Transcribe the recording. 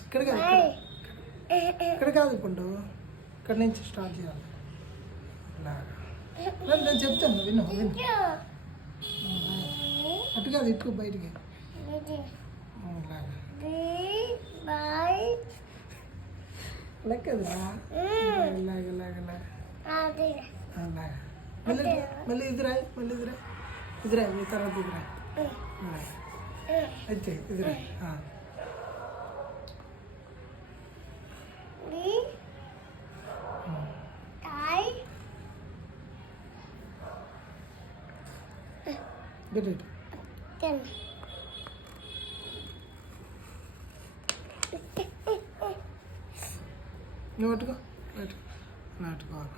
ఇక్కడ కాదు ఇక్కడ కాదు పండు ఇక్కడ నుంచి స్టార్ట్ చేయాలి ఇలాగా నేను చెప్తాను విను అటు కాదు ఇటు బయటికి లెక్కదా ఇలాగ ఇలాగ మళ్ళీ ఎదురాయి మీ తర్వాత ఎదురాయి అయితే ఎదురాయి నువ్వు పట్టుకో నాటుకోవాలి